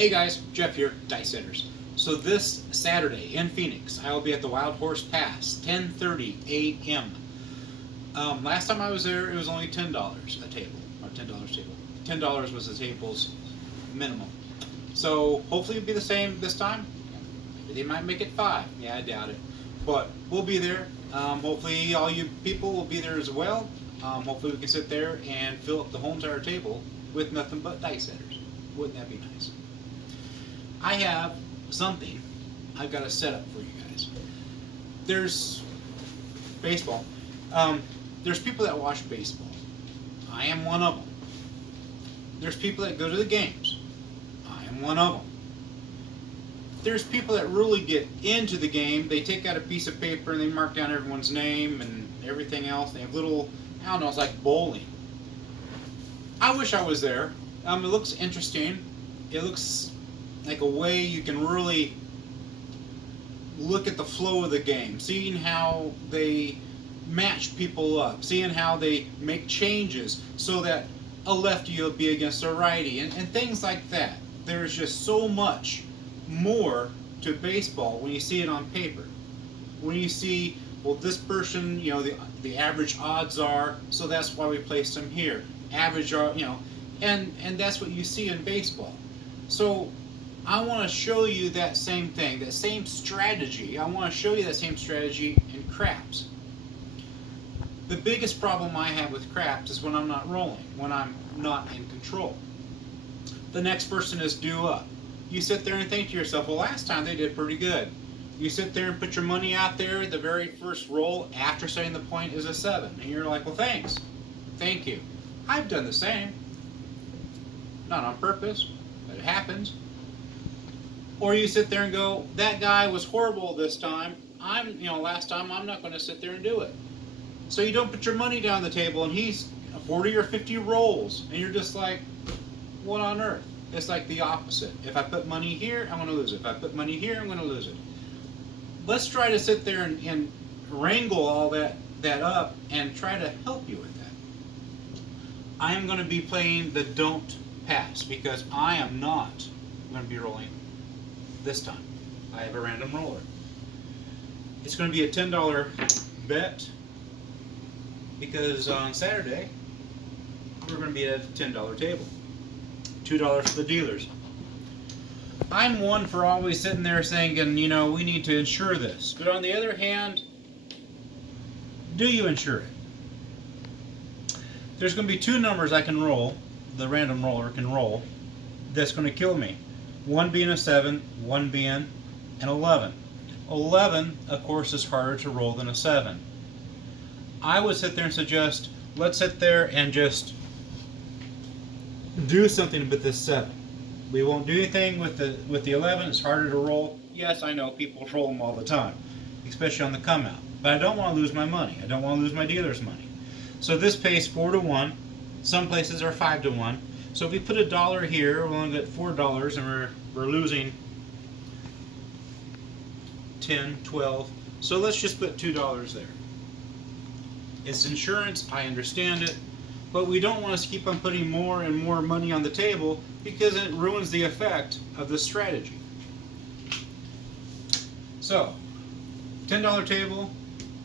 Hey guys, Jeff here, Dice Setters. So this Saturday in Phoenix, I will be at the Wild Horse Pass, 10:30 a.m. Last time I was there, it was only $10 a table, or $10 table. $10 was the table's minimum. So hopefully it'll be the same this time. Maybe they might make it 5. Yeah, I doubt it. But we'll be there. Hopefully all you people will be there as well. Hopefully we can sit there and fill up the whole entire table with nothing but Dice Setters. Wouldn't that be nice? I have something I've got to set up for you guys. There's baseball. There's people that watch baseball. I am one of them. There's people that go to the games. I am one of them. There's people that really get into the game. They take out a piece of paper and they mark down everyone's name and everything else. They have little, I don't know, it's like bowling. I wish I was there. It looks interesting. It looks like a way you can really look at the flow of the game, seeing how they match people up, seeing how they make changes so that a lefty will be against a righty, and things like that. There's just so much more to baseball when you see it on paper. When you see, well, this person, you know, the average odds are, so that's why we placed them here. Average are, you know, and that's what you see in baseball. So I want to show you that same thing, that same strategy. I want to show you that same strategy in craps. The biggest problem I have with craps is when I'm not rolling, when I'm not in control. The next person is due up. You sit there and think to yourself, well, last time they did pretty good. You sit there and put your money out there, the very first roll after setting the point is a 7. And you're like, well, thanks. Thank you. I've done the same. Not on purpose, but it happens. Or you sit there and go, that guy was horrible this time. Last time I'm not going to sit there and do it. So you don't put your money down the table and he's 40 or 50 rolls. And you're just like, what on earth? It's like the opposite. If I put money here, I'm going to lose it. If I put money here, I'm going to lose it. Let's try to sit there and wrangle all that up and try to help you with that. I am going to be playing the don't pass because I am not going to be rolling this time. I have a random roller. It's going to be a $10 bet because on Saturday we're going to be at a $10 table. $2 for the dealers. I'm one for always sitting there saying, you know, we need to insure this. But on the other hand, do you insure it? There's going to be 2 numbers I can roll, the random roller can roll, that's going to kill me. One being a 7, one being an 11. 11, of course, is harder to roll than a 7. I would sit there and suggest, let's sit there and just do something with this 7. We won't do anything with the 11. It's harder to roll. Yes, I know people roll them all the time, especially on the come out. But I don't want to lose my money. I don't want to lose my dealer's money. So this pays 4 to 1. Some places are 5 to 1. So if we put $1 here, we'll only get $4, and we're losing 10, 12. So let's just put $2 there. It's insurance, I understand it, but we don't want to keep on putting more and more money on the table because it ruins the effect of the strategy. So, $10 table,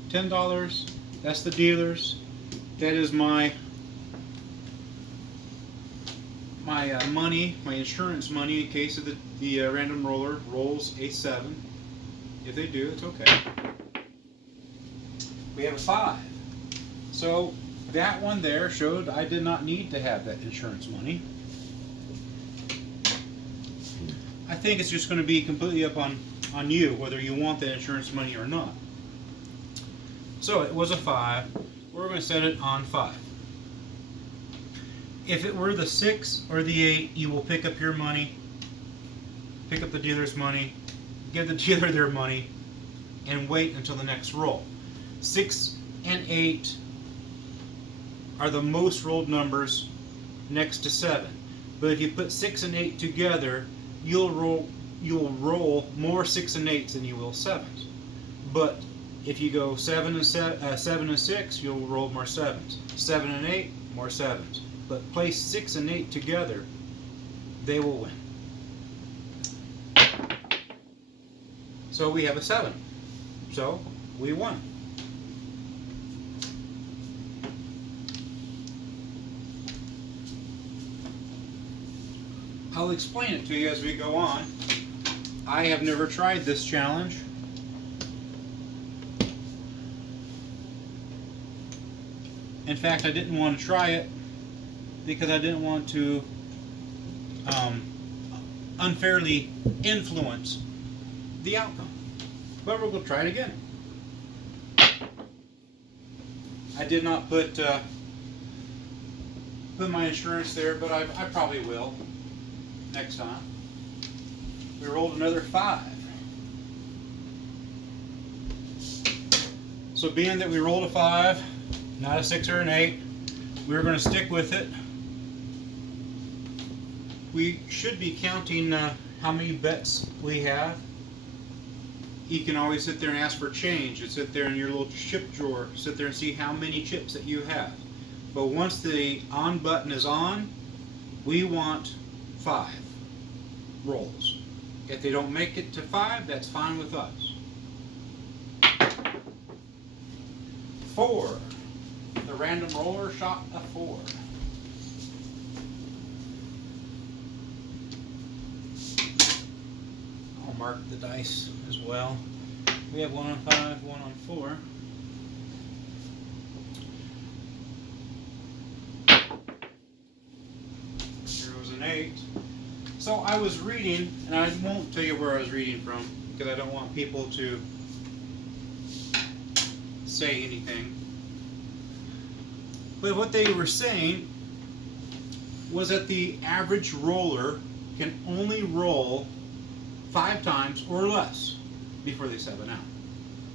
$10, that's the dealers. That is my money, my insurance money in case of the random roller rolls a 7. If they do, it's okay. We have a 5. So that one there showed I did not need to have that insurance money. I think it's just going to be completely up on you whether you want that insurance money or not. So it was a 5. We're going to set it on 5. If it were the 6 or the 8, you will pick up your money, pick up the dealer's money, give the dealer their money, and wait until the next roll. 6 and 8 are the most rolled numbers next to 7. But if you put 6 and 8 together, you'll roll more 6 and 8s than you will 7s. But if you go 7 and 6, you'll roll more 7s. 7 and 8, more 7s. But place 6 and 8 together, they will win. So we have a 7. So we won. I'll explain it to you as we go on. I have never tried this challenge. In fact, I didn't want to try it because I didn't want to unfairly influence the outcome. But we're going to try it again. I did not put my insurance there, but I probably will next time. We rolled another 5. So being that we rolled a 5, not a 6 or an 8, we're going to stick with it. We should be counting how many bets we have. You can always sit there and ask for change and sit there in your little chip drawer, sit there and see how many chips that you have. But once the on button is on, we want 5 rolls. If they don't make it to 5, that's fine with us. 4. The random roller shot a 4. I'll mark the dice as well. We have 1 on 5, 1 on 4. Here was an 8. So I was reading, and I won't tell you where I was reading from because I don't want people to say anything. But what they were saying was that the average roller can only roll 5 times or less before they 7 out.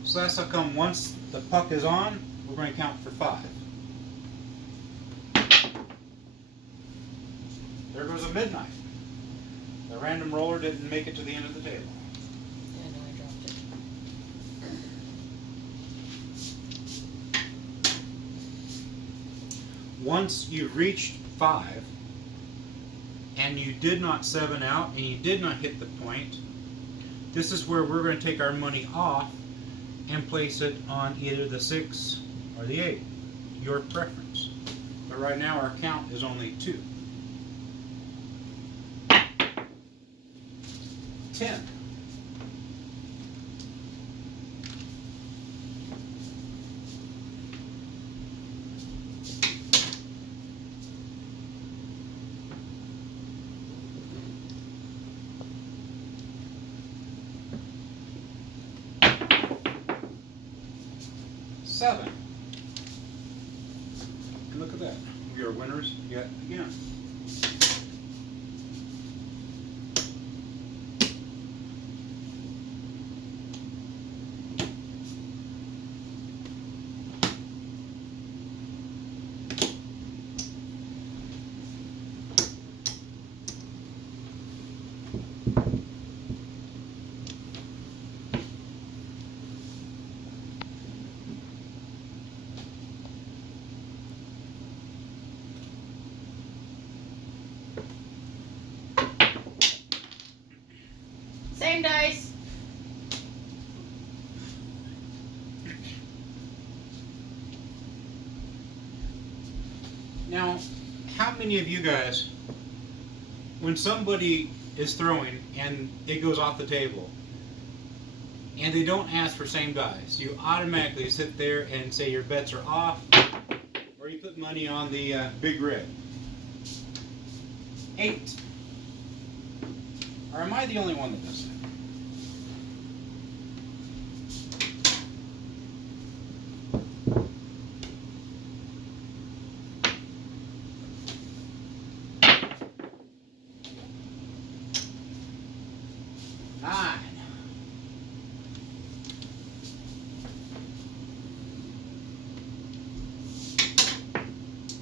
So that's how come once the puck is on, we're going to count for 5. There goes a midnight. The random roller didn't make it to the end of the table. Yeah, no, I dropped it. Once you've reached 5 and you did not 7 out and you did not hit the point, this is where we're going to take our money off and place it on either the 6 or the 8, your preference. But right now our count is only 2. 10. Seven. And look at that. We are winners yet again. Same dice. Now, how many of you guys, when somebody is throwing and it goes off the table and they don't ask for same dice, you automatically sit there and say your bets are off, or you put money on the big red? 8. Or am I the only one that does that?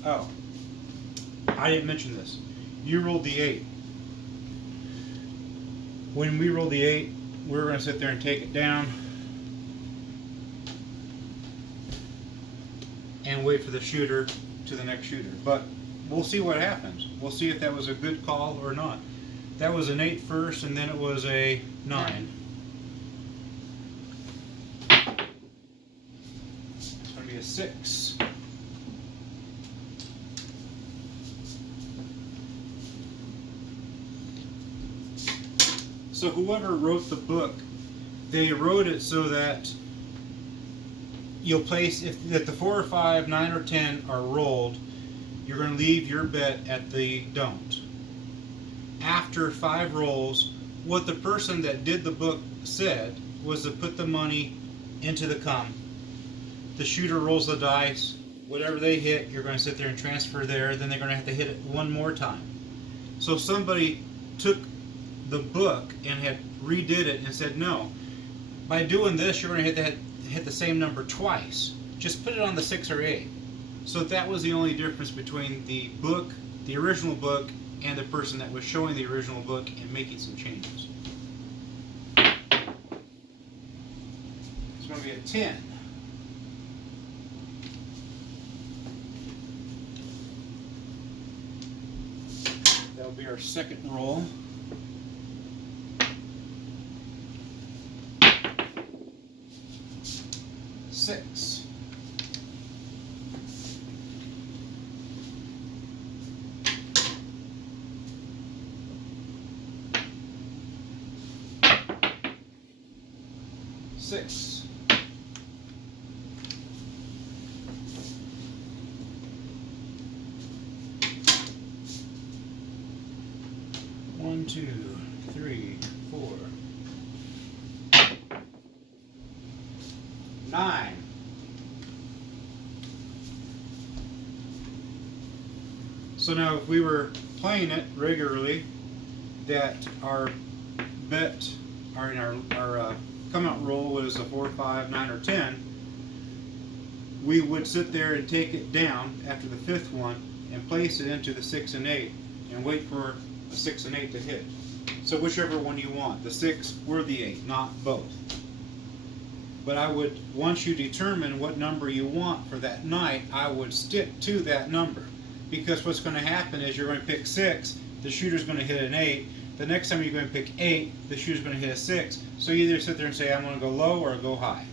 Oh, I didn't mention this. You rolled the 8. When we roll the 8, we're going to sit there and take it down and wait for the shooter to the next shooter. But we'll see what happens. We'll see if that was a good call or not. That was an 8 first, and then it was a 9. 6. So whoever wrote the book, they wrote it so that you'll place, if that the 4 or 5, 9 or 10 are rolled, you're going to leave your bet at the don't. After 5 rolls, what the person that did the book said was to put the money into the come. The shooter rolls the dice. Whatever they hit, you're going to sit there and transfer there. Then they're going to have to hit it one more time. So if somebody took the book and had redid it and said, no, by doing this, you're going to hit the same number twice. Just put it on the 6 or 8. So that was the only difference between the book, the original book, and the person that was showing the original book and making some changes. It's going to be a 10. That'll be our second roll. Six. Six. One, two, three, 4. 9. So now if we were playing it regularly, that our bet, our come out roll was a 4, 5, 9, or 10, we would sit there and take it down after the 5th one and place it into the 6 and 8 and wait for a 6 and 8 to hit. So whichever one you want, the 6 or the 8, not both. But I would, once you determine what number you want for that night, I would stick to that number. Because what's going to happen is you're going to pick 6, the shooter's going to hit an 8. The next time you're going to pick 8, the shooter's going to hit a 6. So you either sit there and say, I'm going to go low or go high.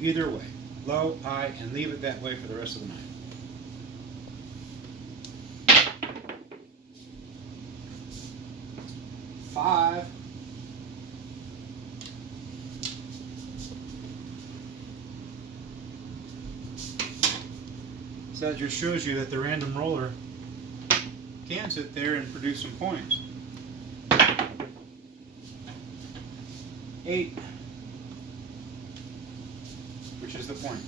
Either way. Low, high, and leave it that way for the rest of the night. 5. So that just shows you that the random roller can sit there and produce some points. 8, which is the point.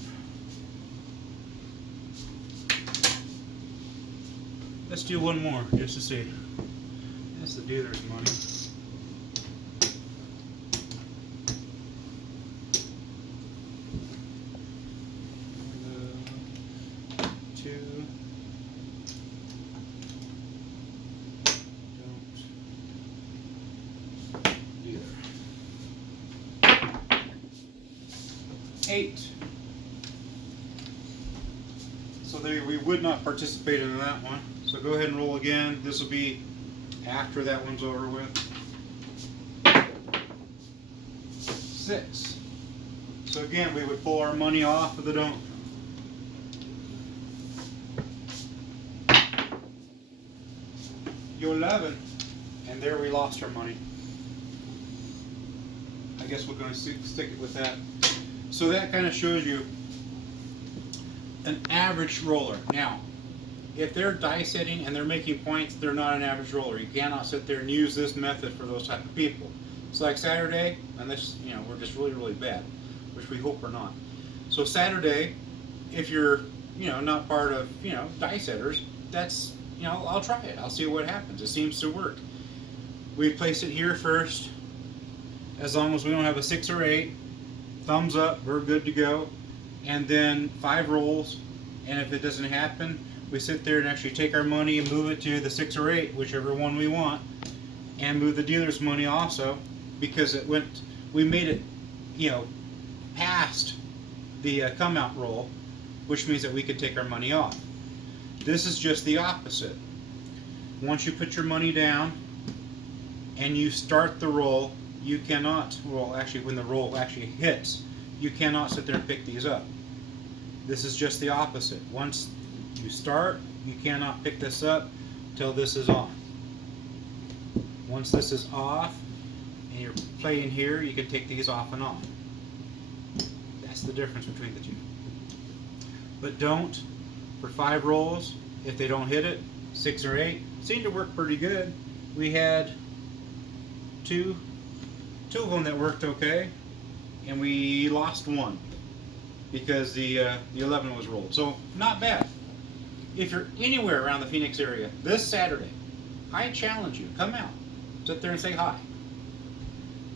Let's do one more just to see. That's the dealer's money. Eight. So we would not participate in that one. So go ahead and roll again. This will be after that one's over with. 6. So again, we would pull our money off of the don't. You 11, and there we lost our money. I guess we're going to stick it with that. So that kind of shows you an average roller. Now, if they're dice setting and they're making points, they're not an average roller. You cannot sit there and use this method for those type of people. So like Saturday, unless we're just really, really bad, which we hope we're not. So Saturday, if you're not part of dice setters, that's I'll try it. I'll see what happens. It seems to work. We place it here first. As long as we don't have a 6 or 8. Thumbs up, we're good to go. And then 5 rolls, and if it doesn't happen, we sit there and actually take our money and move it to the 6 or 8, whichever one we want, and move the dealer's money also, because we made it past the come out roll, which means that we could take our money off. This is just the opposite. Once you put your money down and you start the roll, you cannot, well actually when the roll actually hits, you cannot sit there and pick these up. This is just the opposite. Once you start, you cannot pick this up till this is on. Once this is off and you're playing here, you can take these off and on. That's the difference between the two. But don't, for 5 rolls, if they don't hit it, 6 or 8, seemed to work pretty good. We had two of them that worked okay, and we lost one because the 11 was rolled. So not bad. If you're anywhere around the Phoenix area this Saturday, I challenge you, come out, sit there and say hi.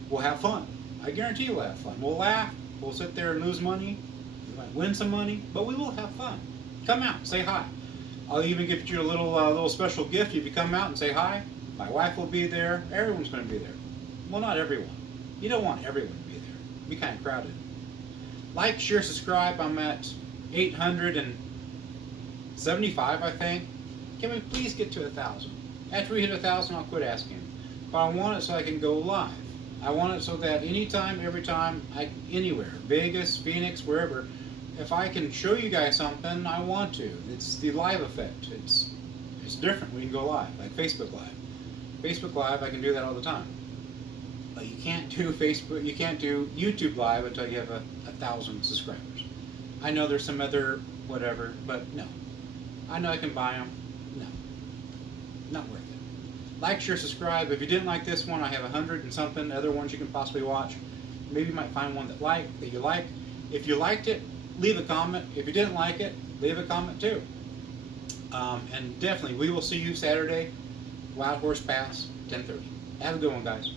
We'll have fun. I guarantee you we'll have fun. We'll laugh. We'll sit there and lose money. We might win some money, but we will have fun. Come out, say hi. I'll even give you a little special gift if you come out and say hi. My wife will be there. Everyone's going to be there. Well, not everyone. You don't want everyone to be there. It'll be kind of crowded. Like, share, subscribe. I'm at 875, I think. Can we please get to 1,000? After we hit 1,000, I'll quit asking. But I want it so I can go live. I want it so that anytime, every time, anywhere, Vegas, Phoenix, wherever, if I can show you guys something, I want to. It's the live effect. It's different when you go live, like Facebook Live. Facebook Live, I can do that all the time. But you can't do YouTube Live until you have 1,000 subscribers. I know there's some other whatever, but no. I know I can buy them. No. Not worth it. Like, share, subscribe. If you didn't like this one, I have 100 and something other ones you can possibly watch. Maybe you might find one that you like. If you liked it, leave a comment. If you didn't like it, leave a comment too. And definitely, we will see you Saturday, Wild Horse Pass, 10:30. Have a good one, guys.